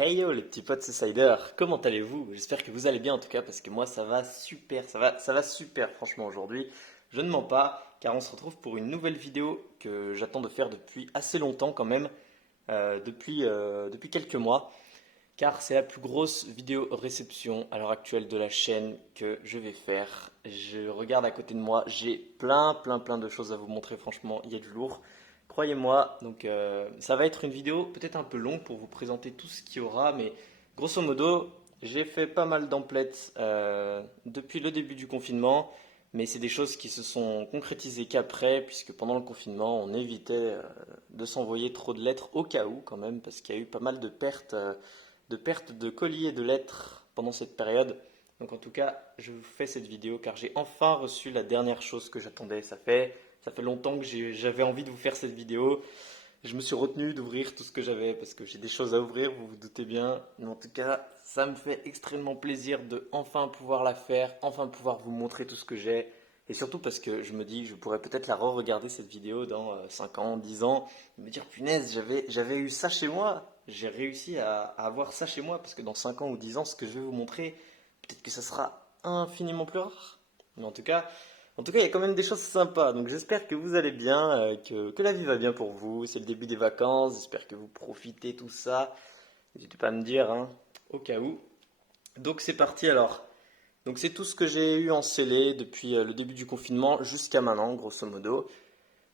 Hey yo les petits potes, c'est Cider, comment allez-vous? J'espère que vous allez bien en tout cas parce que moi ça va super, ça va super franchement aujourd'hui. Je ne mens pas car on se retrouve pour une nouvelle vidéo que j'attends de faire depuis assez longtemps quand même, depuis quelques mois, car c'est la plus grosse vidéo réception à l'heure actuelle de la chaîne que je vais faire. Je regarde à côté de moi, j'ai plein de choses à vous montrer franchement, il y a du lourd. Croyez-moi, donc ça va être une vidéo peut-être un peu longue pour vous présenter tout ce qu'il y aura, mais grosso modo, j'ai fait pas mal d'emplettes depuis le début du confinement, mais c'est des choses qui se sont concrétisées qu'après, puisque pendant le confinement, on évitait de s'envoyer trop de lettres au cas où quand même, parce qu'il y a eu pas mal de pertes de colis et de lettres pendant cette période. Donc en tout cas, je vous fais cette vidéo car j'ai enfin reçu la dernière chose que j'attendais. Ça fait longtemps que j'avais envie de vous faire cette vidéo. Je me suis retenu d'ouvrir tout ce que j'avais parce que j'ai des choses à ouvrir, vous vous doutez bien. Mais en tout cas, ça me fait extrêmement plaisir de enfin pouvoir la faire, enfin pouvoir vous montrer tout ce que j'ai. Et surtout parce que je me dis que je pourrais peut-être la re-regarder cette vidéo dans 5 ans, 10 ans, et me dire punaise, j'avais eu ça chez moi. J'ai réussi à avoir ça chez moi parce que dans 5 ans ou 10 ans, ce que je vais vous montrer, peut-être que ça sera infiniment plus rare. Mais en tout cas, il y a quand même des choses sympas. Donc j'espère que vous allez bien, que la vie va bien pour vous. C'est le début des vacances. J'espère que vous profitez tout ça. N'hésitez pas à me dire, hein, au cas où. Donc c'est parti alors. Donc c'est tout ce que j'ai eu en scellé depuis le début du confinement jusqu'à maintenant, grosso modo.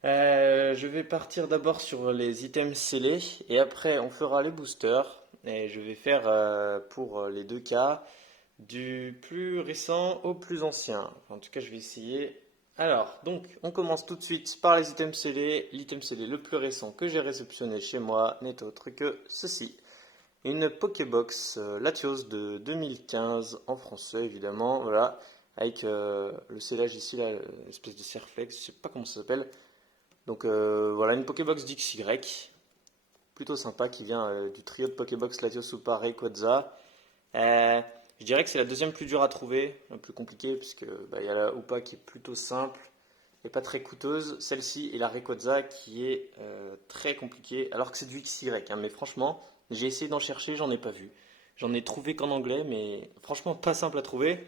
Je vais partir d'abord sur les items scellés et après on fera les boosters. Et je vais faire pour les deux cas du plus récent au plus ancien. En tout cas, je vais essayer. Alors, donc, on commence tout de suite par les items scellés. L'item scellé le plus récent que j'ai réceptionné chez moi n'est autre que ceci. Une Pokébox Latios de 2015 en français, évidemment. Voilà, avec le scellage ici, là, l'espèce de Serflex, je sais pas comment ça s'appelle. Donc voilà, une Pokébox d'XY, plutôt sympa, qui vient du trio de Pokébox Latios Upa Rayquaza. Euh, je dirais que c'est la deuxième plus dure à trouver, la plus compliquée, puisque bah, il y a la Upa qui est plutôt simple et pas très coûteuse. Celle-ci et la Rayquaza qui est très compliquée, alors que c'est du XY, hein, mais franchement, j'ai essayé d'en chercher, j'en ai pas vu. J'en ai trouvé qu'en anglais, mais franchement pas simple à trouver.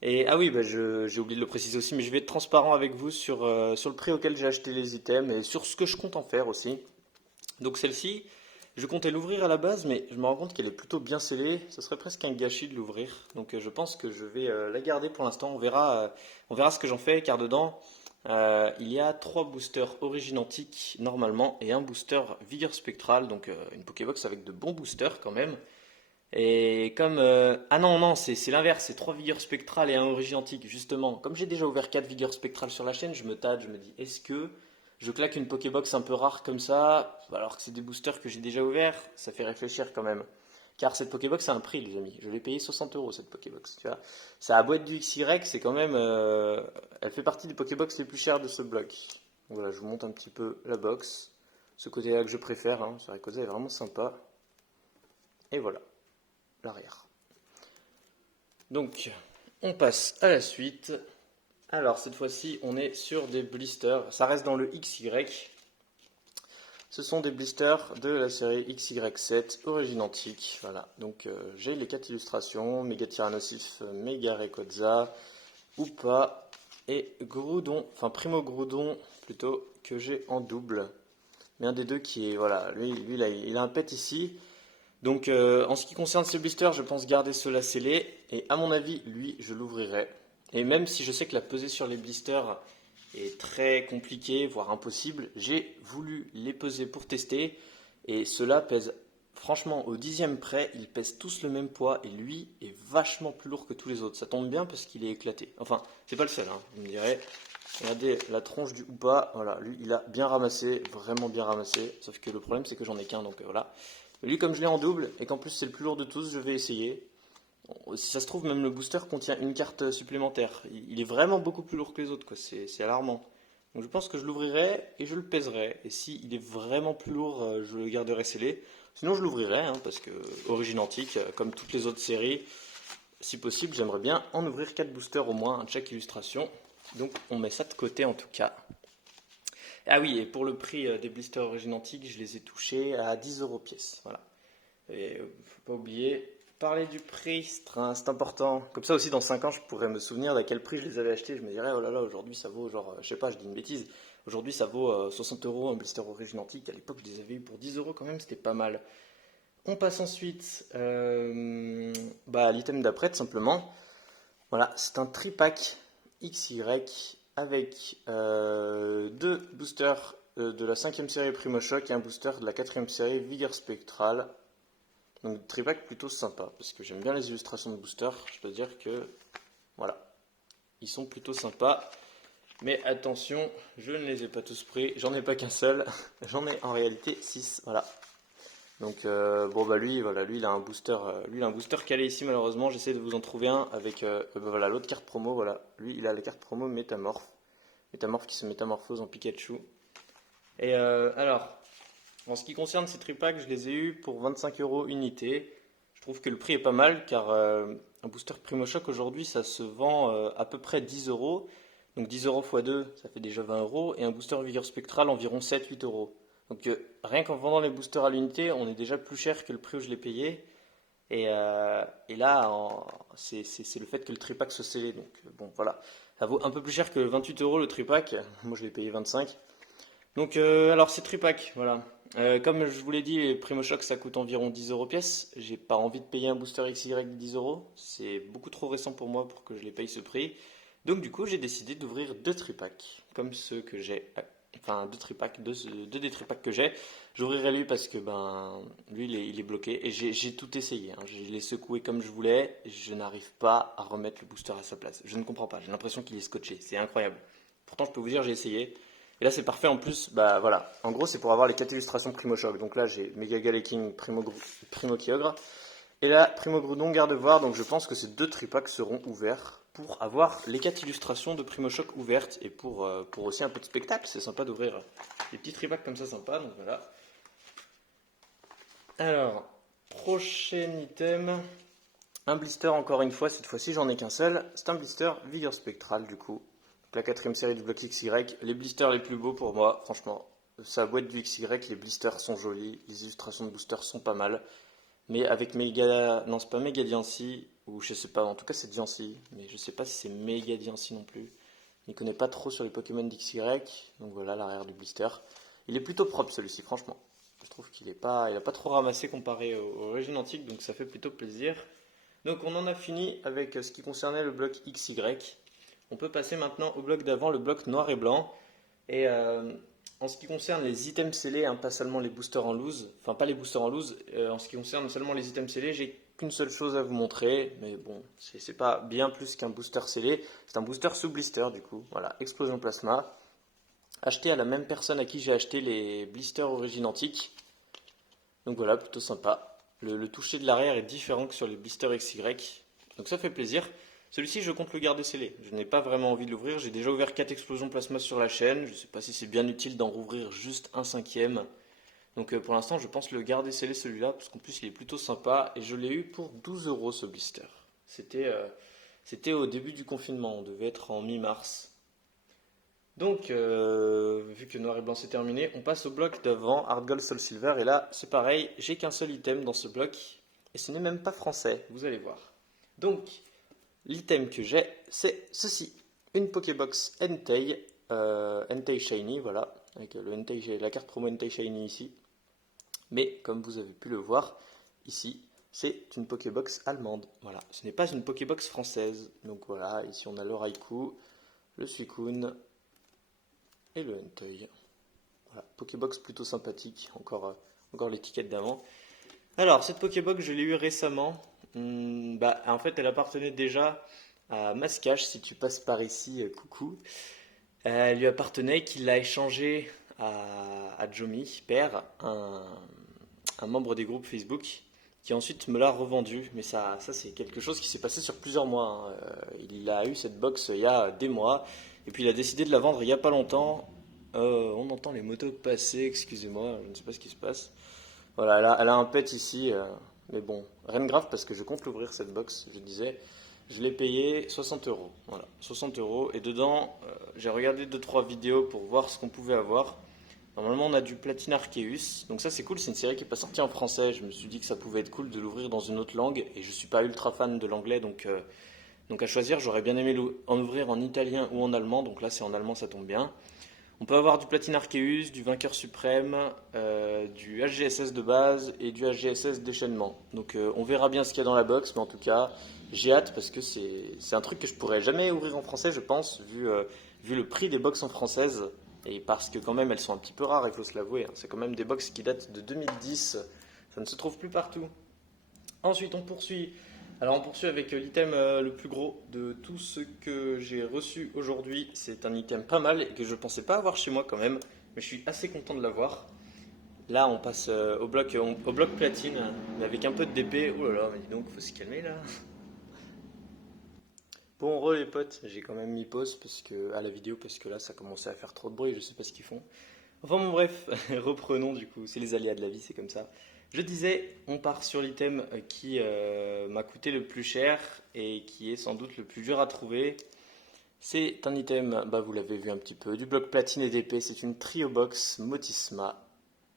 Et ah oui, bah, j'ai oublié de le préciser aussi, mais je vais être transparent avec vous sur le prix auquel j'ai acheté les items et sur ce que je compte en faire aussi. Donc celle-ci, je comptais l'ouvrir à la base, mais je me rends compte qu'elle est plutôt bien scellée. Ce serait presque un gâchis de l'ouvrir. Donc je pense que je vais la garder pour l'instant. On verra ce que j'en fais, car dedans, il y a trois boosters origine antique normalement et un booster vigueur spectrale. Donc une Pokébox avec de bons boosters quand même. Et comme... ah non, non, c'est l'inverse. C'est trois vigueurs spectrales et un origine antique. Justement, comme j'ai déjà ouvert 4 vigueurs spectrales sur la chaîne, je me tâte, je me dis, est-ce que je claque une Pokébox un peu rare comme ça, alors que c'est des boosters que j'ai déjà ouverts? Ça fait réfléchir quand même. Car cette Pokébox a un prix, les amis. Je l'ai payé 60 euros cette Pokébox, tu vois. Ça a beau être du XY, c'est quand même. Elle fait partie des Pokébox les plus chères de ce bloc. Voilà, je vous montre un petit peu la box. Ce côté-là que je préfère, hein. Ce Rayquaza est vraiment sympa. Et voilà, l'arrière. Donc, on passe à la suite. Alors, cette fois-ci, on est sur des blisters. Ça reste dans le XY. Ce sont des blisters de la série XY7, origine antique. Voilà, donc j'ai les 4 illustrations, Méga Tyrannosif, Méga Rayquaza, Upa et Groudon, enfin Primo Groudon plutôt, que j'ai en double. Mais un des deux qui est, voilà, lui là, il a un pet ici. Donc en ce qui concerne ce blister, je pense garder cela scellé. Et à mon avis, lui, je l'ouvrirai. Et même si je sais que la pesée sur les blisters est très compliquée, voire impossible, j'ai voulu les peser pour tester. Et cela pèse, franchement, au dixième près, ils pèsent tous le même poids. Et lui est vachement plus lourd que tous les autres. Ça tombe bien parce qu'il est éclaté. Enfin, c'est pas le seul, hein, vous me direz. Regardez la tronche du Hoopa, voilà, lui il a bien ramassé, vraiment bien ramassé. Sauf que le problème c'est que j'en ai qu'un, donc voilà. Lui, comme je l'ai en double, et qu'en plus c'est le plus lourd de tous, je vais essayer. Si ça se trouve, même le booster contient une carte supplémentaire. Il est vraiment beaucoup plus lourd que les autres, quoi. C'est alarmant. Donc je pense que je l'ouvrirai et je le pèserai. Et s'il est vraiment plus lourd, je le garderai scellé. Sinon, je l'ouvrirai, hein, parce que origine antique, comme toutes les autres séries, si possible, j'aimerais bien en ouvrir 4 boosters au moins, un de chaque illustration. Donc on met ça de côté en tout cas. Ah oui, et pour le prix des blisters origine antique, je les ai touchés à 10 euros pièce. Voilà. Et faut pas oublier, parler du prix, c'est important. Comme ça aussi, dans 5 ans, je pourrais me souvenir d'à quel prix je les avais achetés. Je me dirais, oh là là, aujourd'hui ça vaut genre, je sais pas, je dis une bêtise. Aujourd'hui ça vaut 60 euros un blister origine antique. À l'époque, je les avais eu pour 10 euros quand même, c'était pas mal. On passe ensuite à l'item d'après, tout simplement. Voilà, c'est un tripack XY avec deux boosters de la 5e série Primo Shock et un booster de la 4e série Vigueur Spectral. Donc tripack plutôt sympa parce que j'aime bien les illustrations de boosters. Je dois dire que voilà, ils sont plutôt sympas. Mais attention, je ne les ai pas tous pris, j'en ai pas qu'un seul, j'en ai en réalité 6. Voilà. Donc lui voilà, lui il a un booster calé ici malheureusement, j'essaie de vous en trouver un avec voilà l'autre carte promo, voilà. Lui il a la carte promo Métamorphe qui se métamorphose en Pikachu. Et alors en ce qui concerne ces tripacks, je les ai eus pour 25 euros unité. Je trouve que le prix est pas mal car un booster Primo Shock aujourd'hui ça se vend à peu près 10 euros. Donc 10 euros x 2 ça fait déjà 20 euros. Et un booster Vigueur Spectral environ 7-8 euros. Donc rien qu'en vendant les boosters à l'unité, on est déjà plus cher que le prix où je l'ai payé. Et là, c'est le fait que le tripack soit scellé. Donc bon voilà, ça vaut un peu plus cher que 28 euros le tripack. Moi je l'ai payé 25. Donc alors c'est tripack, voilà. Comme je vous l'ai dit, les Primo Shock ça coûte environ 10 euros pièce. J'ai pas envie de payer un booster XY de 10 euros. C'est beaucoup trop récent pour moi pour que je les paye ce prix. Donc du coup j'ai décidé d'ouvrir deux tripacks, comme ceux que j'ai. Enfin deux tripacks, deux des tripacks que j'ai. J'ouvrirai lui parce que lui il est bloqué. Et j'ai tout essayé, hein. Je l'ai secoué comme je voulais. Je n'arrive pas à remettre le booster à sa place. Je ne comprends pas. J'ai l'impression qu'il est scotché. C'est incroyable. Pourtant je peux vous dire j'ai essayé. Et là c'est parfait en plus, voilà. En gros c'est pour avoir les 4 illustrations Primo Shock. Donc là j'ai Mega Galaking, Primo Kyogre. Et là Primo Groudon, Gardevoir. Donc je pense que ces deux tripacks seront ouverts pour avoir les 4 illustrations de Primo Shock ouvertes. Et pour aussi un peu de spectacle. C'est sympa d'ouvrir des petits tripacks comme ça sympa. Donc voilà. Alors, prochain item. Un blister encore une fois, cette fois-ci j'en ai qu'un seul. C'est un blister Vigueur Spectral du coup. La 4e série du bloc XY, les blisters les plus beaux pour moi, franchement. Sa boîte du XY, les blisters sont jolis, les illustrations de boosters sont pas mal. Mais avec Mega. Non, c'est pas Mega Diancie, ou je sais pas, en tout cas c'est Diancie, mais je sais pas si c'est Mega Diancie non plus. Je ne connais pas trop sur les Pokémon d'XY, donc voilà l'arrière du blister. Il est plutôt propre celui-ci, franchement. Je trouve qu'il a pas trop ramassé comparé au Origine Antique, donc ça fait plutôt plaisir. Donc on en a fini avec ce qui concernait le bloc XY. On peut passer maintenant au bloc d'avant, le bloc noir et blanc. Et en ce qui concerne les items scellés, hein, pas seulement les boosters en loose, enfin pas les boosters en loose, en ce qui concerne seulement les items scellés, j'ai qu'une seule chose à vous montrer, mais bon, c'est pas bien plus qu'un booster scellé, c'est un booster sous blister du coup, voilà, Explosion Plasma, acheté à la même personne à qui j'ai acheté les blisters Origine Antique, donc voilà, plutôt sympa. Le toucher de l'arrière est différent que sur les blisters XY, donc ça fait plaisir. Celui-ci, je compte le garder scellé. Je n'ai pas vraiment envie de l'ouvrir. J'ai déjà ouvert 4 explosions plasma sur la chaîne. Je ne sais pas si c'est bien utile d'en rouvrir juste un cinquième. Donc pour l'instant, je pense le garder scellé celui-là, parce qu'en plus, il est plutôt sympa. Et je l'ai eu pour 12 euros ce blister. C'était au début du confinement. On devait être en mi-mars. Donc, vu que noir et blanc c'est terminé, on passe au bloc d'avant, Hard Gold Soul Silver. Et là, c'est pareil, j'ai qu'un seul item dans ce bloc. Et ce n'est même pas français, vous allez voir. Donc, l'item que j'ai, c'est ceci. Une Pokébox Entei, Entei Shiny, voilà, avec la carte promo Entei Shiny ici. Mais comme vous avez pu le voir, ici, c'est une Pokébox allemande. Voilà, ce n'est pas une Pokébox française. Donc voilà, ici on a le Raikou, le Suicune et le Entei. Voilà, Pokébox plutôt sympathique, encore l'étiquette d'avant. Alors, cette Pokébox, je l'ai eue récemment. En fait, elle appartenait déjà à Mascache, si tu passes par ici, coucou. Elle lui appartenait, qu'il l'a échangé à Jomi, père, un membre des groupes Facebook, qui ensuite me l'a revendu. Mais ça c'est quelque chose qui s'est passé sur plusieurs mois, hein. Il a eu cette box il y a des mois, et puis il a décidé de la vendre il n'y a pas longtemps. On entend les motos passer, excusez-moi, je ne sais pas ce qui se passe. Voilà, elle a un pet ici, mais bon, rien de grave parce que je compte l'ouvrir cette box, je disais. Je l'ai payé 60 euros. Voilà, 60 euros. Et dedans, j'ai regardé deux trois vidéos pour voir ce qu'on pouvait avoir. Normalement, on a du Platine Arceus. Donc ça, c'est cool. C'est une série qui n'est pas sortie en français. Je me suis dit que ça pouvait être cool de l'ouvrir dans une autre langue. Et je suis pas ultra fan de l'anglais. Donc à choisir, j'aurais bien aimé en ouvrir en italien ou en allemand. Donc là, c'est en allemand, ça tombe bien. On peut avoir du Platine Arceus, du Vainqueur Suprême, du HGSS de base et du HGSS déchaînement. Donc on verra bien ce qu'il y a dans la box. Mais en tout cas, j'ai hâte parce que c'est un truc que je pourrais jamais ouvrir en français, je pense, vu le prix des box en française. Et parce que quand même elles sont un petit peu rares, il faut se l'avouer, hein. C'est quand même des box qui datent de 2010, ça ne se trouve plus partout. Ensuite on poursuit. Alors on poursuit avec l'item le plus gros de tout ce que j'ai reçu aujourd'hui. C'est un item pas mal et que je ne pensais pas avoir chez moi quand même, mais je suis assez content de l'avoir. Là on passe au bloc platine, mais avec un peu de DP. Oh là là, mais dis donc, faut se calmer là. Bon, les potes, j'ai quand même mis pause à la vidéo parce que là ça commençait à faire trop de bruit, je sais pas ce qu'ils font. Enfin bon bref, reprenons du coup, c'est les aléas de la vie, c'est comme ça. Je disais, on part sur l'item qui m'a coûté le plus cher et qui est sans doute le plus dur à trouver. C'est un item, bah vous l'avez vu un petit peu, du bloc platine et d'épée, c'est une trio box Motisma.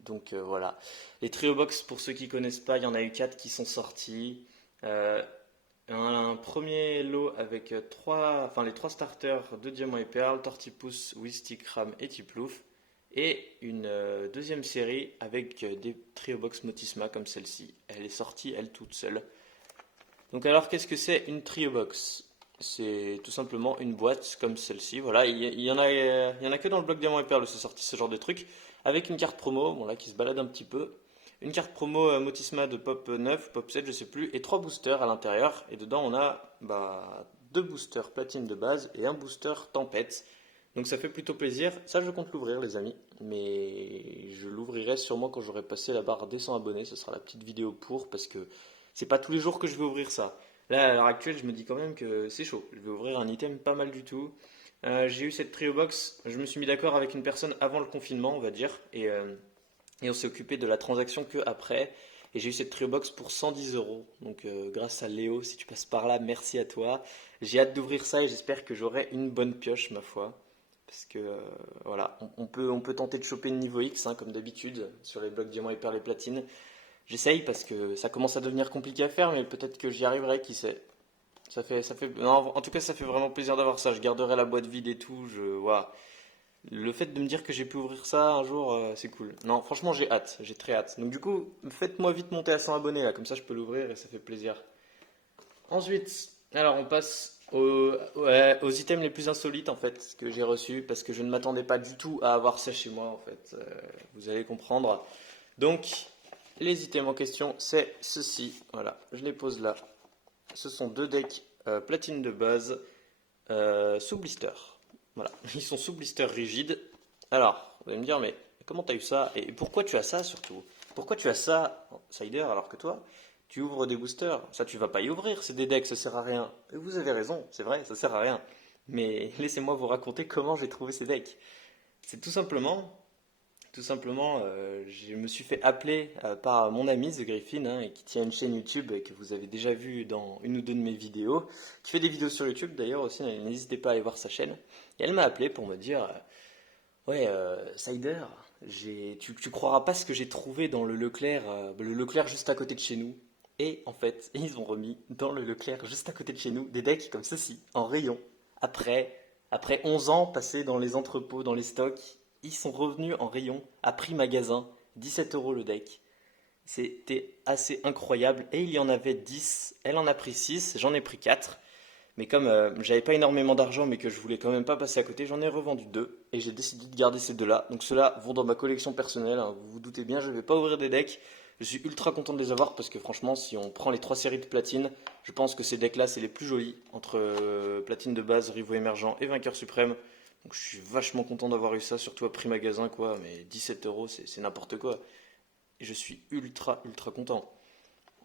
Donc voilà. Les trio box, pour ceux qui connaissent pas, il y en a eu 4 qui sont sortis. Euh, un premier lot avec les trois starters de Diamant et Perle, Tortipousse, Wistik, Ram et Tiplouf. Et une deuxième série avec des trio box Motisma comme celle-ci. Elle est sortie elle toute seule. Donc alors qu'est-ce que c'est une trio box? C'est tout simplement une boîte comme celle-ci. Voilà, il y en a que dans le bloc Diamant et Perle où c'est sorti ce genre de truc. Avec une carte promo, bon là qui se balade un petit peu. Une carte promo Motisma de Pop 9, Pop 7, je sais plus, et 3 boosters à l'intérieur. Et dedans, on a deux boosters platine de base et un booster tempête. Donc ça fait plutôt plaisir. Ça, je compte l'ouvrir, les amis. Mais je l'ouvrirai sûrement quand j'aurai passé la barre des 100 abonnés. Ce sera la petite vidéo parce que c'est pas tous les jours que je vais ouvrir ça. Là, à l'heure actuelle, je me dis quand même que c'est chaud. Je vais ouvrir un item pas mal du tout. J'ai eu cette trio box. Je me suis mis d'accord avec une personne avant le confinement, on va dire. Et on s'est occupé de la transaction que après. Et j'ai eu cette trio box pour 110 euros. Donc grâce à Léo, si tu passes par là, merci à toi. J'ai hâte d'ouvrir ça et j'espère que j'aurai une bonne pioche, ma foi. Parce que voilà, on peut tenter de choper le niveau X, hein, comme d'habitude, sur les blocs diamants et perles et platine. J'essaye parce que ça commence à devenir compliqué à faire, mais peut-être que j'y arriverai, qui sait. Non, en tout cas, ça fait vraiment plaisir d'avoir ça. Je garderai la boîte vide et tout. Waouh. Le fait de me dire que j'ai pu ouvrir ça un jour, c'est cool. Non, franchement, j'ai hâte, j'ai très hâte. Donc du coup, faites-moi vite monter à 100 abonnés là, comme ça je peux l'ouvrir et ça fait plaisir. Ensuite, alors on passe aux items les plus insolites en fait que j'ai reçus parce que je ne m'attendais pas du tout à avoir ça chez moi en fait. Vous allez comprendre. Donc, les items en question, c'est ceci. Voilà, je les pose là. Ce sont deux decks platine de base sous blister. Voilà, ils sont sous blister rigide. Alors, vous allez me dire, mais comment t'as eu ça? Et pourquoi tu as ça surtout? Pourquoi tu as ça, Sider, alors que toi, tu ouvres des boosters? Ça, tu vas pas y ouvrir, c'est des decks, ça sert à rien. Et vous avez raison, c'est vrai, ça sert à rien. Mais laissez-moi vous raconter comment j'ai trouvé ces decks. C'est tout simplement, je me suis fait appeler par mon ami The Griffin, hein, et qui tient une chaîne YouTube et que vous avez déjà vu dans une ou deux de mes vidéos, qui fait des vidéos sur YouTube d'ailleurs aussi, n'hésitez pas à aller voir sa chaîne. Et elle m'a appelé pour me dire, ouais, Sider, tu croiras pas ce que j'ai trouvé dans le Leclerc juste à côté de chez nous. Et en fait, ils ont remis dans le Leclerc juste à côté de chez nous des decks comme ceci, en rayon. Après, après 11 ans passés dans les entrepôts, dans les stocks, ils sont revenus en rayon à prix magasin, 17 euros le deck. C'était assez incroyable. Et il y en avait 10. Elle en a pris 6, j'en ai pris 4. Mais comme j'avais pas énormément d'argent, mais que je voulais quand même pas passer à côté, j'en ai revendu 2. Et j'ai décidé de garder ces deux-là. Donc ceux-là vont dans ma collection personnelle, hein. Vous vous doutez bien, je vais pas ouvrir des decks. Je suis ultra content de les avoir parce que franchement, si on prend les trois séries de platine, je pense que ces decks-là, c'est les plus jolis. Entre platine de base, rivaux émergent et vainqueur suprême. Donc je suis vachement content d'avoir eu ça, surtout à prix magasin, quoi. Mais 17 euros, c'est n'importe quoi. Et je suis ultra content.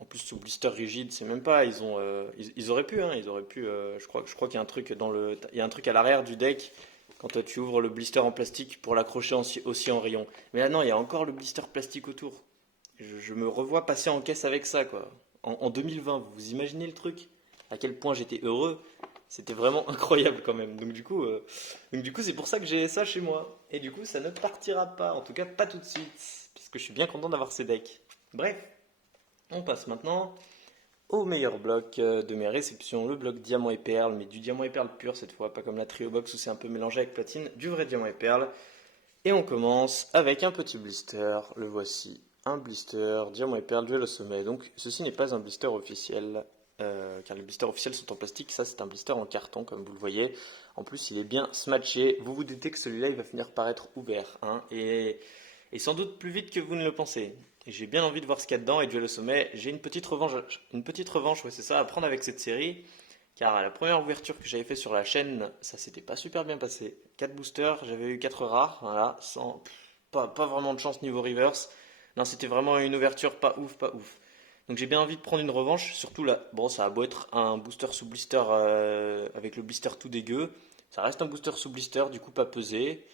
En plus, sous blister rigide, c'est même pas. Ils auraient pu, hein, ils auraient pu. Je crois qu'il y a un truc il y a un truc à l'arrière du deck quand tu ouvres le blister en plastique pour l'accrocher aussi en rayon. Mais là, non, il y a encore le blister plastique autour. Je me revois passer en caisse avec ça, quoi. En 2020, vous imaginez le truc? À quel point j'étais heureux. C'était vraiment incroyable quand même. Donc du coup, c'est pour ça que j'ai ça chez moi. Et du coup, ça ne partira pas. En tout cas, pas tout de suite. Parce que je suis bien content d'avoir ces decks. Bref, on passe maintenant au meilleur bloc de mes réceptions. Le bloc diamant et perle. Mais du diamant et perle pur cette fois. Pas comme la trio box où c'est un peu mélangé avec platine. Du vrai diamant et perle. Et on commence avec un petit blister. Le voici. Un blister, diamant et perle, duel au sommet. Donc ceci n'est pas un blister officiel, car les blisters officiels sont en plastique. Ça c'est un blister en carton comme vous le voyez. En plus il est bien smatché. Vous vous doutez que celui-là il va finir par être ouvert, hein, et sans doute plus vite que vous ne le pensez. Et j'ai bien envie de voir ce qu'il y a dedans et duel au sommet. J'ai une petite revanche, ouais, c'est ça, à prendre avec cette série. Car à la première ouverture que j'avais fait sur la chaîne, ça s'était pas super bien passé. 4 boosters, j'avais eu 4 rares, voilà, sans pas vraiment de chance niveau reverse. Non, c'était vraiment une ouverture pas ouf, pas ouf. Donc j'ai bien envie de prendre une revanche, surtout là, bon, ça a beau être un booster sous blister avec le blister tout dégueu, ça reste un booster sous blister, du coup pas pesé.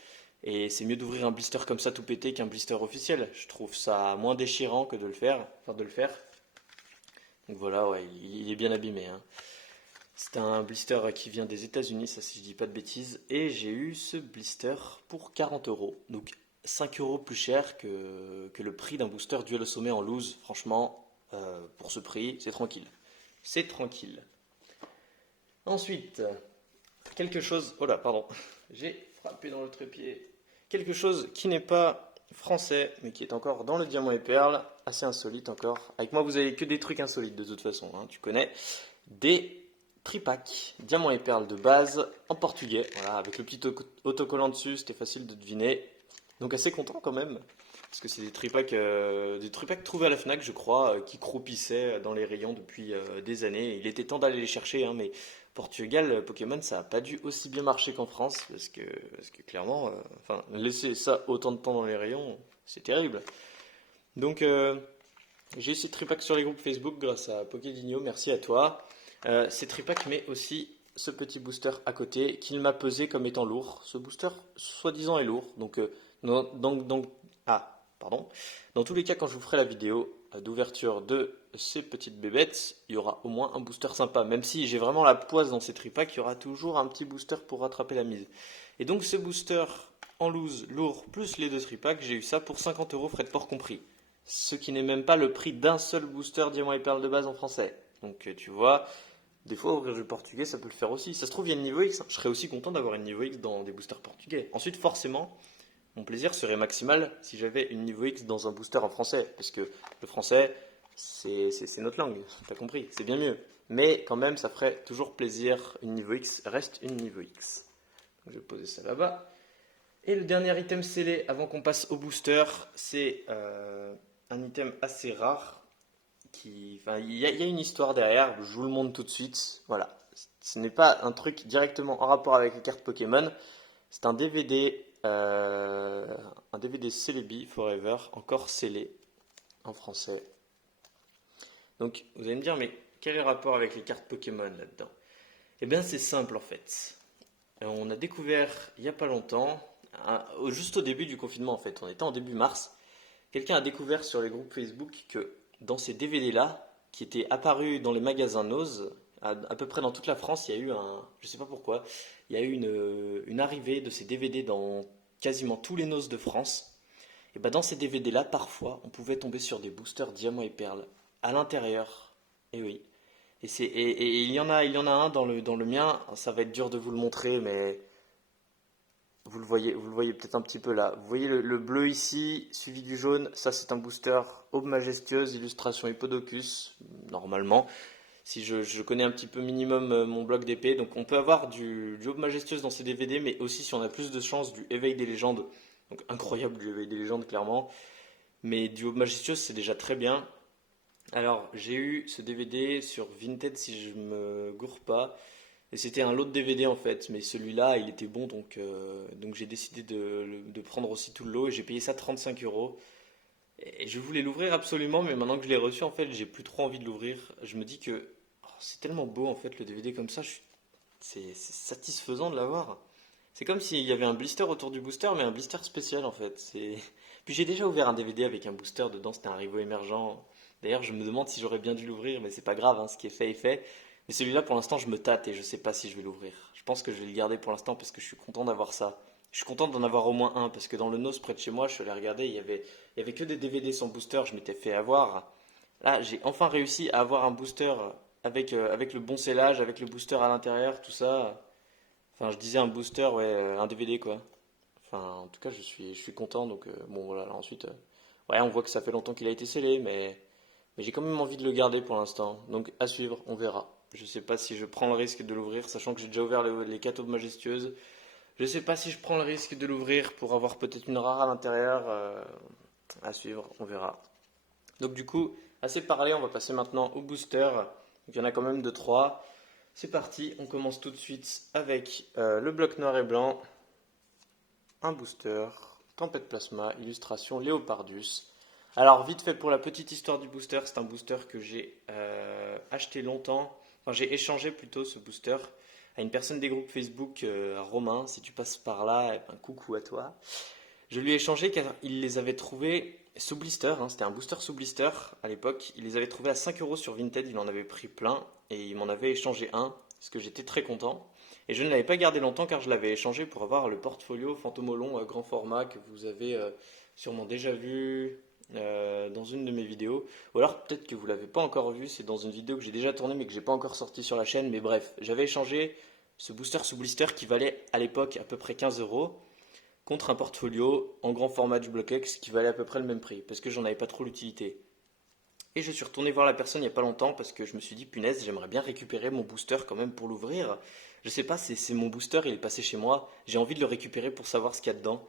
Et c'est mieux d'ouvrir un blister comme ça tout pété qu'un blister officiel. Je trouve ça moins déchirant que de le faire, enfin de le faire. Donc voilà, ouais, il est bien abîmé, hein. C'est un blister qui vient des États-Unis, ça si je dis pas de bêtises. Et j'ai eu ce blister pour 40 euros. Donc 5 euros plus cher que le prix d'un booster duel au sommet en loose. Franchement, pour ce prix, c'est tranquille. C'est tranquille. Ensuite, quelque chose. Oh là, pardon. J'ai frappé dans le trépied. Quelque chose qui n'est pas français, mais qui est encore dans le diamant et perle. Assez insolite encore. Avec moi, vous avez que des trucs insolites de toute façon, hein, tu connais. Des tripack, diamant et perle de base, en portugais. Voilà, avec le petit autocollant dessus, c'était facile de deviner. Donc assez content quand même. Parce que c'est des tripacks trouvés à la Fnac, je crois, qui croupissaient dans les rayons depuis des années. Il était temps d'aller les chercher, hein, mais Portugal, Pokémon, ça n'a pas dû aussi bien marcher qu'en France, parce que clairement, enfin, laisser ça autant de temps dans les rayons, c'est terrible. Donc, j'ai eu ces tripacks sur les groupes Facebook grâce à Pokédigno, merci à toi. Ces tripacks, mais aussi ce petit booster à côté qu'il m'a pesé comme étant lourd. Ce booster, soi-disant, est lourd. Pardon. Dans tous les cas, quand je vous ferai la vidéo d'ouverture de ces petites bébêtes, il y aura au moins un booster sympa. Même si j'ai vraiment la poisse dans ces tripacks, il y aura toujours un petit booster pour rattraper la mise. Et donc, ce booster en loose, lourd, plus les deux tripacks, j'ai eu ça pour 50 euros, frais de port compris. Ce qui n'est même pas le prix d'un seul booster diamant et perle de base en français. Donc, tu vois. Des fois, ouvrir du portugais, ça peut le faire aussi. Ça se trouve, il y a une niveau X, hein. Je serais aussi content d'avoir une niveau X dans des boosters portugais. Ensuite, forcément, mon plaisir serait maximal si j'avais une niveau X dans un booster en français. Parce que le français, c'est notre langue. T'as compris, c'est bien mieux. Mais quand même, ça ferait toujours plaisir. Une niveau X reste une niveau X. Donc, je vais poser ça là-bas. Et le dernier item scellé avant qu'on passe au booster, c'est un item assez rare enfin, il y a une histoire derrière, je vous le montre tout de suite. Voilà, ce n'est pas un truc directement en rapport avec les cartes Pokémon. C'est un DVD Celebi Forever, encore scellé en français. Donc, vous allez me dire, mais quel est le rapport avec les cartes Pokémon là-dedans? Eh bien, c'est simple en fait. On a découvert il n'y a pas longtemps, juste au début du confinement en fait, on était en début mars, quelqu'un a découvert sur les groupes Facebook que dans ces DVD-là, qui étaient apparus dans les magasins Nose, à peu près dans toute la France, il y a eu je sais pas pourquoi, il y a eu une arrivée de ces DVD dans quasiment tous les Nose de France. Et ben dans ces DVD-là, parfois, on pouvait tomber sur des boosters diamants et perles à l'intérieur. Et oui. Et il y en a un dans le mien. Ça va être dur de vous le montrer, mais vous le voyez peut-être un petit peu là. Vous voyez le bleu ici, suivi du jaune. Ça, c'est un booster Aube Majestueuse, illustration Hippodocus, normalement. Si je connais un petit peu minimum mon bloc d'épée. Donc, on peut avoir du Aube Majestueuse dans ces DVD, mais aussi, si on a plus de chance, du Éveil des légendes. Donc, incroyable du Éveil des légendes, clairement. Mais du Aube Majestueuse, c'est déjà très bien. Alors, j'ai eu ce DVD sur Vinted, si je me gourre pas. Et c'était un lot de DVD en fait, mais celui-là il était bon donc j'ai décidé de prendre aussi tout le lot et j'ai payé ça 35 euros. Et je voulais l'ouvrir absolument, mais maintenant que je l'ai reçu en fait, j'ai plus trop envie de l'ouvrir. Je me dis que c'est tellement beau en fait le DVD comme ça, c'est satisfaisant de l'avoir. C'est comme s'il y avait un blister autour du booster, mais un blister spécial en fait. Puis j'ai déjà ouvert un DVD avec un booster dedans, c'était un Rivo émergent. D'ailleurs, je me demande si j'aurais bien dû l'ouvrir, mais c'est pas grave, hein, ce qui est fait est fait. Mais celui-là, pour l'instant, je me tâte et je sais pas si je vais l'ouvrir. Je pense que je vais le garder pour l'instant parce que je suis content d'avoir ça. Je suis content d'en avoir au moins un parce que dans le NOS près de chez moi, je suis allé regarder, il y avait que des DVD sans booster, je m'étais fait avoir. Là, j'ai enfin réussi à avoir un booster avec le bon scellage, avec le booster à l'intérieur, tout ça. Enfin, je disais un booster, ouais, un DVD quoi. Enfin, en tout cas, je suis content. Donc, bon, voilà, là, ensuite, ouais, on voit que ça fait longtemps qu'il a été scellé, mais j'ai quand même envie de le garder pour l'instant. Donc, à suivre, on verra. Je sais pas si je prends le risque de l'ouvrir, sachant que j'ai déjà ouvert les cathodies majestueuses. Je sais pas si je prends le risque de l'ouvrir pour avoir peut-être une rare à l'intérieur. À suivre, on verra. Donc, du coup, assez parlé, on va passer maintenant au booster. Donc, il y en a quand même deux, trois. C'est parti, on commence tout de suite avec le bloc noir et blanc. Un booster, Tempête Plasma, illustration Léopardus. Alors vite fait pour la petite histoire du booster, c'est un booster que j'ai acheté longtemps, enfin j'ai échangé plutôt ce booster à une personne des groupes Facebook, Romain, si tu passes par là, eh ben, coucou à toi. Je lui ai échangé car il les avait trouvés sous blister, hein, c'était un booster sous blister à l'époque, il les avait trouvés à 5 euros sur Vinted, il en avait pris plein et il m'en avait échangé un, parce que j'étais très content. Et je ne l'avais pas gardé longtemps car je l'avais échangé pour avoir le portfolio Fantomolon grand format que vous avez sûrement déjà vu dans une de mes vidéos. Ou alors peut-être que vous l'avez pas encore vu, c'est dans une vidéo que j'ai déjà tournée mais que j'ai pas encore sortie sur la chaîne. Mais bref, j'avais échangé ce booster sous blister qui valait à l'époque à peu près 15 euros contre un portfolio en grand format du BlockX qui valait à peu près le même prix parce que j'en avais pas trop l'utilité. Et je suis retourné voir la personne il n'y a pas longtemps parce que je me suis dit, punaise, j'aimerais bien récupérer mon booster quand même pour l'ouvrir. Je sais pas, c'est mon booster, il est passé chez moi. J'ai envie de le récupérer pour savoir ce qu'il y a dedans.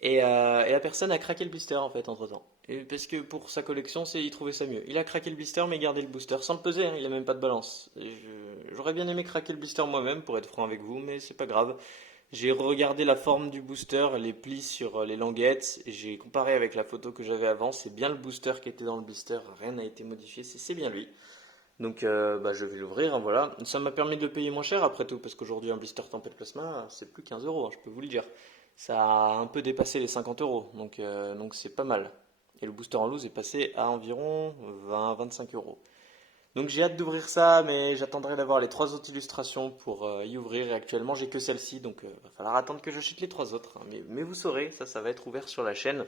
Et la personne a craqué le blister en fait entre temps. Et parce que pour sa collection, il trouvait ça mieux. Il a craqué le blister mais gardé le booster sans le peser, hein, il a même pas de balance. J'aurais bien aimé craquer le blister moi-même pour être franc avec vous, mais c'est pas grave. J'ai regardé la forme du booster, les plis sur les languettes, et j'ai comparé avec la photo que j'avais avant. C'est bien le booster qui était dans le blister, rien n'a été modifié, c'est bien lui. Donc bah, je vais l'ouvrir, hein, voilà. Ça m'a permis de le payer moins cher après tout, parce qu'aujourd'hui un blister Tempête Plasma, c'est plus 15 euros, hein, je peux vous le dire. Ça a un peu dépassé les 50 euros, donc c'est pas mal. Et le booster en loose est passé à environ 20-25 euros. Donc j'ai hâte d'ouvrir ça, mais j'attendrai d'avoir les trois autres illustrations pour y ouvrir. Et actuellement, j'ai que celle-ci, donc il va falloir attendre que je chute les trois autres, hein. Mais vous saurez, ça va être ouvert sur la chaîne.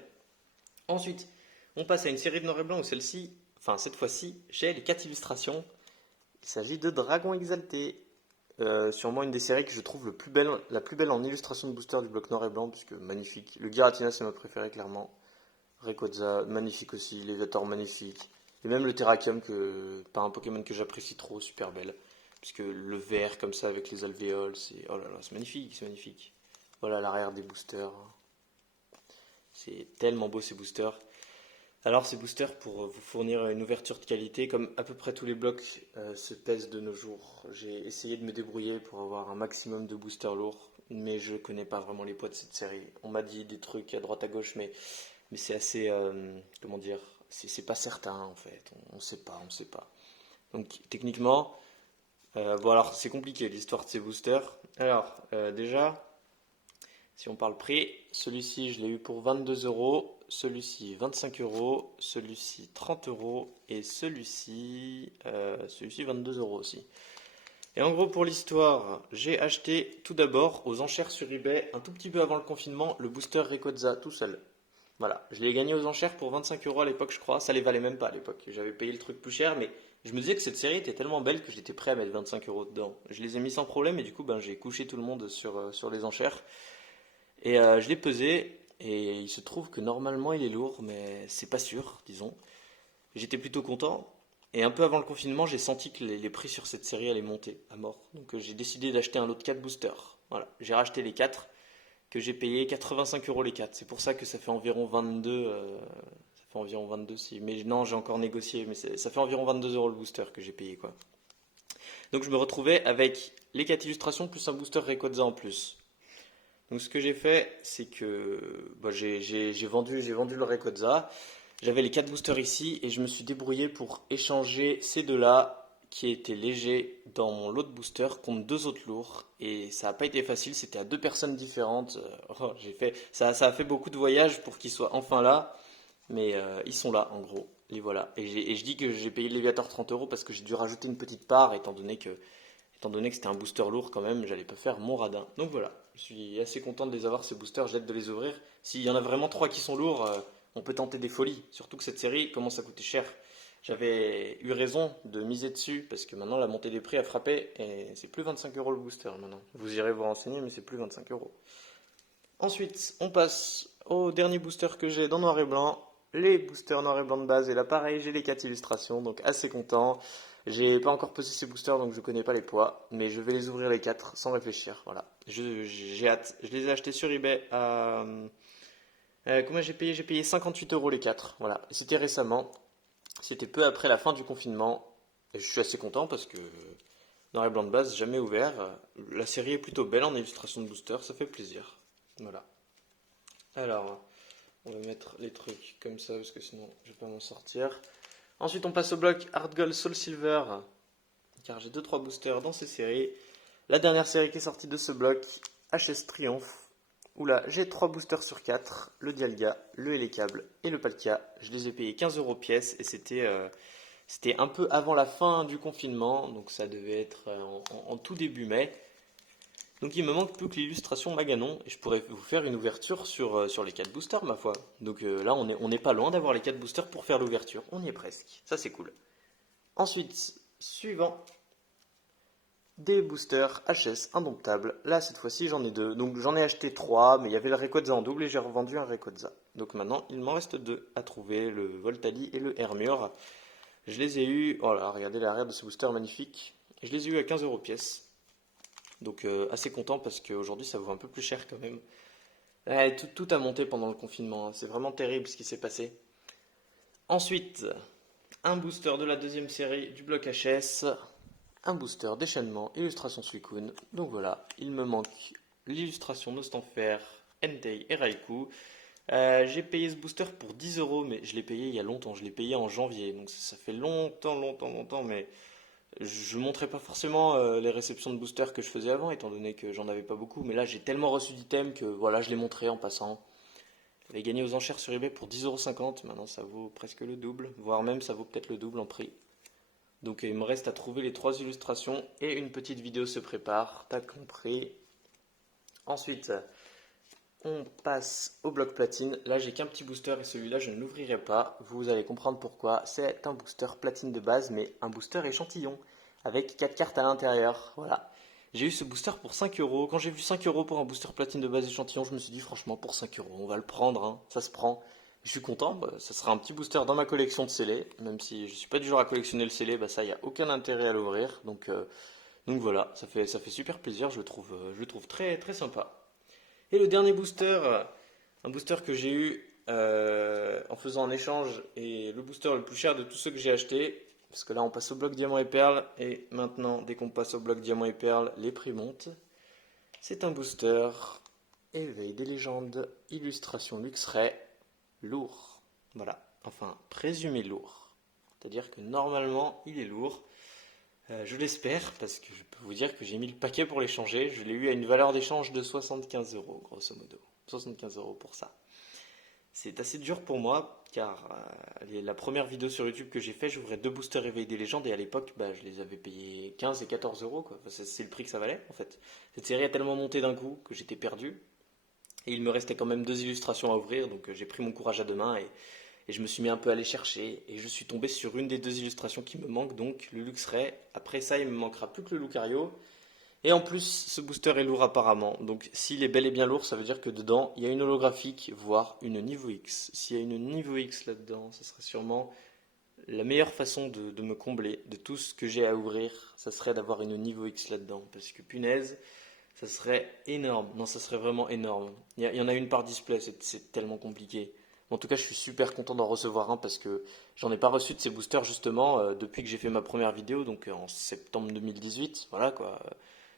Ensuite, on passe à une série de noir et blanc où celle-ci, enfin cette fois-ci, j'ai les quatre illustrations. Il s'agit de Dragon Exalté. Sûrement une des séries que je trouve la plus belle en illustration de booster du bloc noir et blanc, puisque magnifique. Le Giratina, c'est ma préférée, clairement. Rayquaza, magnifique aussi. Léviator, magnifique. Et même le Terrakium, pas un Pokémon que j'apprécie trop, super belle. Puisque le vert comme ça avec les alvéoles, oh là là, c'est magnifique, c'est magnifique. Voilà l'arrière des boosters. C'est tellement beau ces boosters. Alors ces boosters, pour vous fournir une ouverture de qualité, comme à peu près tous les blocs se pèsent de nos jours, j'ai essayé de me débrouiller pour avoir un maximum de boosters lourds, mais je connais pas vraiment les poids de cette série. On m'a dit des trucs à droite à gauche, mais c'est assez, comment dire, c'est pas certain en fait. On sait pas, on sait pas. Donc techniquement, bon alors c'est compliqué l'histoire de ces boosters. Alors déjà, si on parle prix, celui-ci je l'ai eu pour 22 euros, celui-ci 25 euros, celui-ci 30 euros et celui-ci 22 euros aussi. Et en gros pour l'histoire, j'ai acheté tout d'abord aux enchères sur eBay, un tout petit peu avant le confinement, le booster Rayquaza tout seul. Voilà, je l'ai gagné aux enchères pour 25 euros à l'époque, je crois. Ça les valait même pas à l'époque. J'avais payé le truc plus cher, mais je me disais que cette série était tellement belle que j'étais prêt à mettre 25 euros dedans. Je les ai mis sans problème et du coup, ben, j'ai couché tout le monde sur les enchères. Et je l'ai pesé et il se trouve que normalement il est lourd, mais c'est pas sûr, disons. J'étais plutôt content. Et un peu avant le confinement, j'ai senti que les prix sur cette série allaient monter à mort. Donc j'ai décidé d'acheter un lot de 4 boosters. Voilà, j'ai racheté les 4 que j'ai payé 85 euros les 4. C'est pour ça que ça fait environ 22. Ça fait environ 22 si. Mais non, j'ai encore négocié. Mais ça fait environ 22 euros le booster que j'ai payé quoi. Donc je me retrouvais avec les 4 illustrations plus un booster Rayquaza en plus. Donc ce que j'ai fait, c'est que bah, j'ai vendu le Rayquaza. J'avais les 4 boosters ici et je me suis débrouillé pour échanger ces deux-là qui étaient légers dans mon lot de boosters contre deux autres lourds. Et ça n'a pas été facile, c'était à deux personnes différentes. Ça a fait beaucoup de voyages pour qu'ils soient enfin là, mais ils sont là en gros. les voilà. Et je dis que j'ai payé le Léviator 30 euros parce que j'ai dû rajouter une petite part, étant donné que c'était un booster lourd quand même, j'allais pas faire mon radin. Donc voilà, je suis assez content de les avoir ces boosters, j'ai hâte de les ouvrir. S'il y en a vraiment trois qui sont lourds, on peut tenter des folies. Surtout que cette série commence à coûter cher. J'avais eu raison de miser dessus parce que maintenant la montée des prix a frappé et c'est plus 25 euros le booster maintenant. Vous irez vous renseigner, mais c'est plus 25 euros. Ensuite, on passe au dernier booster que j'ai dans noir et blanc. Les boosters noir et blanc de base. Et là, pareil, j'ai les 4 illustrations, donc assez content. J'ai pas encore posé ces boosters, donc je connais pas les poids. Mais je vais les ouvrir les 4 sans réfléchir. Voilà. J'ai hâte. Je les ai achetés sur eBay à. Combien j'ai payé? J'ai payé 58 euros les 4. Voilà. C'était récemment. C'était peu après la fin du confinement. Et je suis assez content parce que noir et blanc de base, jamais ouvert. La série est plutôt belle en illustration de booster, ça fait plaisir. Voilà. Alors, on va mettre les trucs comme ça parce que sinon je vais pas m'en sortir. Ensuite, on passe au bloc Hard Gold Soul Silver, car j'ai 2-3 boosters dans ces séries. La dernière série qui est sortie de ce bloc, HS Triomphe, où là j'ai 3 boosters sur 4, le Dialga, le Hélicable et le Palkia. Je les ai payés 15 euros pièce et c'était un peu avant la fin du confinement, donc ça devait être en tout début mai. Donc il me manque plus que l'illustration Maganon et je pourrais vous faire une ouverture sur les 4 boosters ma foi. Donc là on n'est pas loin d'avoir les 4 boosters pour faire l'ouverture, on y est presque, ça c'est cool. Ensuite, suivant, des boosters HS indomptables. Là cette fois-ci j'en ai 2, donc j'en ai acheté 3 mais il y avait le Rayquaza en double et j'ai revendu un Rayquaza. Donc maintenant il m'en reste 2 à trouver, le Voltali et le Hermure. Je les ai eus, voilà regardez l'arrière de ce booster magnifique, je les ai eus à 15 euros pièce. Donc assez content parce qu'aujourd'hui ça vaut un peu plus cher quand même. Ouais, tout a monté pendant le confinement, hein. C'est vraiment terrible ce qui s'est passé. Ensuite, un booster de la deuxième série du bloc HS, un booster déchaînement, illustration Suicune. Donc voilà, il me manque l'illustration Nostanfer, Entei et Raikou. J'ai payé ce booster pour 10 euros, mais je l'ai payé il y a longtemps, je l'ai payé en janvier, donc ça fait longtemps, mais je montrais pas forcément les réceptions de boosters que je faisais avant, étant donné que j'en avais pas beaucoup. Mais là, j'ai tellement reçu d'items que voilà, je les montrais en passant. J'avais gagné aux enchères sur eBay pour 10,50 €. Maintenant, ça vaut presque le double, voire même ça vaut peut-être le double en prix. Donc, il me reste à trouver les 3 illustrations et une petite vidéo se prépare. T'as compris. Ensuite, on passe au bloc platine. Là, j'ai qu'un petit booster et celui-là, je ne l'ouvrirai pas. Vous allez comprendre pourquoi. C'est un booster platine de base, mais un booster échantillon avec 4 cartes à l'intérieur. Voilà. J'ai eu ce booster pour 5 euros. Quand j'ai vu 5 euros pour un booster platine de base échantillon, je me suis dit franchement, pour 5 euros, on va le prendre, hein. Ça se prend. Je suis content. Bah, ça sera un petit booster dans ma collection de scellés. Même si je ne suis pas du genre à collectionner le scellé, bah, ça, il n'y a aucun intérêt à l'ouvrir. Donc voilà, ça fait super plaisir. Je le trouve très, très sympa. Et le dernier booster, un booster que j'ai eu en faisant un échange et le booster le plus cher de tous ceux que j'ai acheté, parce que là on passe au bloc diamant et perle et maintenant dès qu'on passe au bloc diamant et perle, les prix montent. C'est un booster éveil des légendes, illustration Luxray, lourd. Voilà, enfin présumé lourd. C'est-à-dire que normalement il est lourd. Je l'espère parce que je peux vous dire que j'ai mis le paquet pour l'échanger. Je l'ai eu à une valeur d'échange de 75 euros, grosso modo. 75 euros pour ça. C'est assez dur pour moi car la première vidéo sur YouTube que j'ai fait, j'ouvrais 2 boosters éveil des légendes et à l'époque, bah, je les avais payés 15 et 14 euros, quoi. Enfin, c'est le prix que ça valait en fait. Cette série a tellement monté d'un coup que j'étais perdu. Et il me restait quand même 2 illustrations à ouvrir, donc j'ai pris mon courage à deux mains et je me suis mis un peu à les chercher et je suis tombé sur une des 2 illustrations qui me manque, donc le Luxray. Après ça, il me manquera plus que le Lucario. Et en plus, ce booster est lourd apparemment. Donc s'il est bel et bien lourd, ça veut dire que dedans, il y a une holographique, voire une niveau X. S'il y a une niveau X là-dedans, ce serait sûrement la meilleure façon de me combler de tout ce que j'ai à ouvrir. Ça serait d'avoir une niveau X là-dedans. Parce que punaise, ça serait énorme. Non, ça serait vraiment énorme. Il y en a une par display, c'est tellement compliqué. En tout cas, je suis super content d'en recevoir un parce que j'en ai pas reçu de ces boosters justement depuis que j'ai fait ma première vidéo, donc en septembre 2018. Voilà quoi.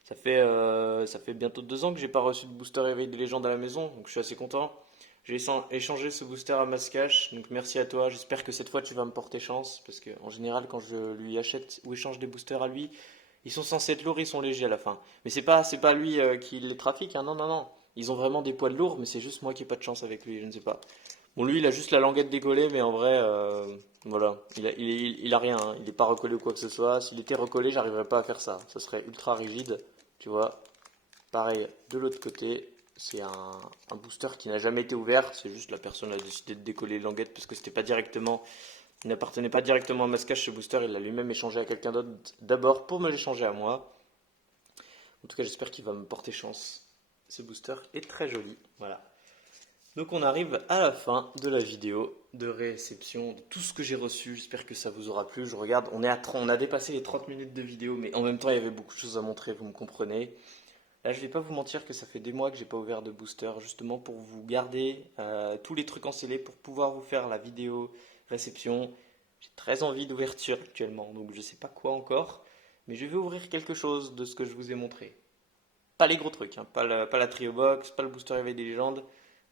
Ça fait bientôt 2 ans que j'ai pas reçu de booster éveil des légendes à la maison, donc je suis assez content. J'ai échangé ce booster à Mascache, donc merci à toi. J'espère que cette fois tu vas me porter chance parce que en général, quand je lui achète ou échange des boosters à lui, ils sont censés être lourds, ils sont légers à la fin. Mais c'est pas lui qui les trafique, hein. Non, non, non. Ils ont vraiment des poids lourds, mais c'est juste moi qui ai pas de chance avec lui, je ne sais pas. Bon, lui, il a juste la languette décollée, mais en vrai, voilà, il a rien, hein. Il n'est pas recollé ou quoi que ce soit. S'il était recollé, j'arriverais pas à faire ça. Ça serait ultra rigide, tu vois. Pareil, de l'autre côté, c'est un booster qui n'a jamais été ouvert. C'est juste la personne a décidé de décoller les languettes parce que c'était pas directement, il n'appartenait pas directement à Mascache ce booster. Il l'a lui-même échangé à quelqu'un d'autre d'abord pour me l'échanger à moi. En tout cas, j'espère qu'il va me porter chance. Ce booster est très joli. Voilà. Donc on arrive à la fin de la vidéo de réception de tout ce que j'ai reçu. J'espère que ça vous aura plu. Je regarde, on a dépassé les 30 minutes de vidéo, mais en même temps il y avait beaucoup de choses à montrer, vous me comprenez. Là je vais pas vous mentir que ça fait des mois que j'ai pas ouvert de booster, justement pour vous garder tous les trucs scellé pour pouvoir vous faire la vidéo réception. J'ai très envie d'ouverture actuellement, donc je sais pas quoi encore, mais je vais ouvrir quelque chose de ce que je vous ai montré. Pas les gros trucs, hein, pas la trio box, pas le booster éveil des légendes,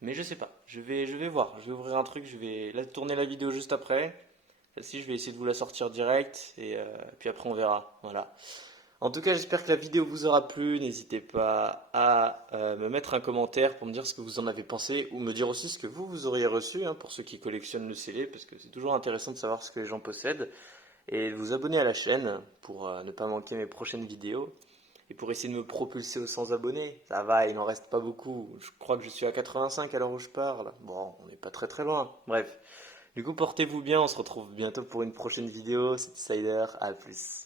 mais je sais pas. Je vais voir. Je vais ouvrir un truc. Je vais tourner la vidéo juste après. Celle-ci, je vais essayer de vous la sortir direct et puis après on verra. Voilà. En tout cas, j'espère que la vidéo vous aura plu. N'hésitez pas à me mettre un commentaire pour me dire ce que vous en avez pensé ou me dire aussi ce que vous auriez reçu, hein, pour ceux qui collectionnent le scellé, parce que c'est toujours intéressant de savoir ce que les gens possèdent et de vous abonner à la chaîne pour ne pas manquer mes prochaines vidéos. Et pour essayer de me propulser aux 100 abonnés, ça va, il n'en reste pas beaucoup. Je crois que je suis à 85 à l'heure où je parle. Bon, on n'est pas très très loin. Bref. Du coup, portez-vous bien, on se retrouve bientôt pour une prochaine vidéo. C'était Cider, à plus.